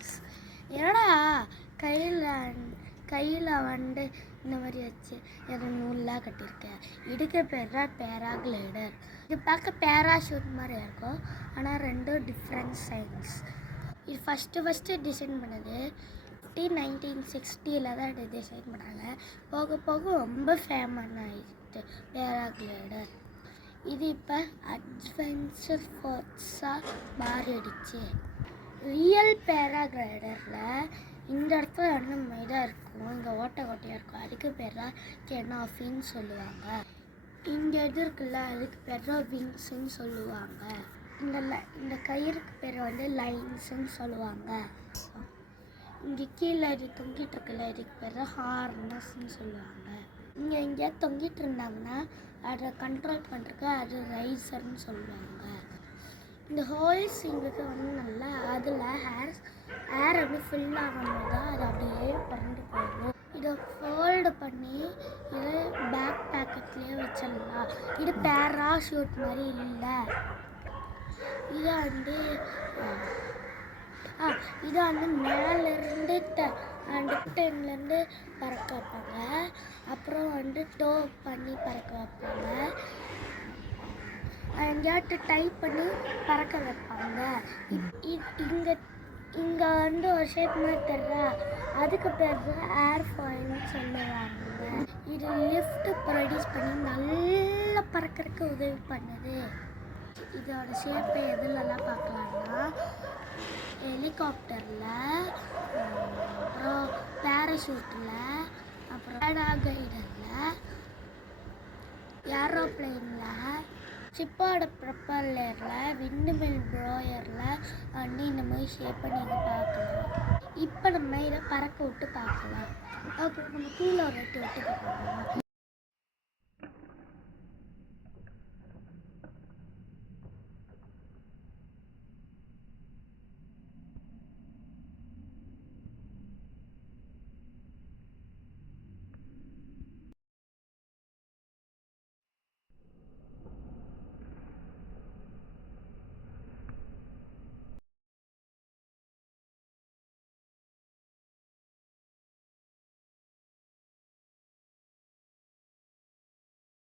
Friends. என்னடா கையில் கையில் வந்து இந்த மாதிரி வச்சு எதை நூல்லாம் கட்டியிருக்கேன். இதுக்கு பேர் தான் பேராகிளைடர். இது பார்க்க பேராஷூட் மாதிரி இருக்கும், ஆனால் ரெண்டும் டிஃப்ரெண்ட் சைன்ஸ். இது ஃபஸ்ட்டு டிசைன் பண்ணது 1960 தான் இது டிசைன் பண்ணாங்க. போக போக ரொம்ப ஃபேமஸ் ஆகிடுச்சு பேராகிளைடர். இது இப்போ அட்வென்ச்சர் ஸ்போர்ட்ஸாக மாறிடுச்சு. ரியல் பேராகிளைடரில் இந்த இடத்துல வந்து இதாக இருக்கும், இங்கே ஓட்டையாக இருக்கும். அதுக்கு பேர் தான் கெனாஃபின்னு சொல்லுவாங்க. இங்கே எது இருக்குல்ல, அதுக்கு பேர் தான் விங்ஸுன்னு சொல்லுவாங்க. இந்த கயிறுக்கு பேர் வந்து லைன்ஸுன்னு சொல்லுவாங்க. இங்கே கீழே இது தொங்கிட்டு இருக்குல்ல, இதுக்கு பேர் தான் ஹார்னஸ்ன்னு சொல்லுவாங்க. இங்கே எங்கேயாவது தொங்கிட்டு இருந்தாங்கன்னா அதை கண்ட்ரோல் பண்ணுறதுக்கு அது ரைசர்னு சொல்லுவாங்க. இந்த ஹோல்ஸ் எங்களுக்கு வந்து நல்லா அதில் ஏர் வந்து ஃபில் ஆகும்போது தான் அது அப்படியே பறந்து போயிடும். இதை ஃபோல்டு பண்ணி இதை பேக் பேக்கெட்லேயே வச்சிடலாம். இது பேராஷூட் மாதிரி இல்லை. இதை வந்து மேலேருந்து டென்லேருந்து பறக்க வைப்பாங்க. அப்புறம் வந்து டோ பண்ணி பறக்க வைப்பாங்க. எங்கேயாட்டு டைப் பண்ணி பறக்க வைப்பாங்க. இங்கே வந்து ஒரு ஷேப் மாதிரி தெரியா, அதுக்கு பேர் தான் ஏர்ஃபாயில்னு சொல்லுவாங்க. இது லிஃப்ட் ப்ரொடியூஸ் பண்ணி நல்லா பறக்கிறதுக்கு உதவி பண்ணுது. இதோட ஷேப்பை எதுலலாம் பார்க்கலான்னா ஹெலிகாப்டரில், அப்புறம் பேராஷூட்டில், அப்புறம் பேராகிளைடரில், ஏரோப்ளைனில், ஷிப்போட ப்ரொப்பல்லரில், விண்ட்மில் ப்ளோயரில் வந்து இந்த மாதிரி ஷேப்பை நீங்கள் பார்க்கலாம். இப்போ நம்ம இதை பறக்க விட்டு பார்க்கலாம். ஓகே, நம்ம கீழே ஒரு விட்டு பார்க்கலாம்.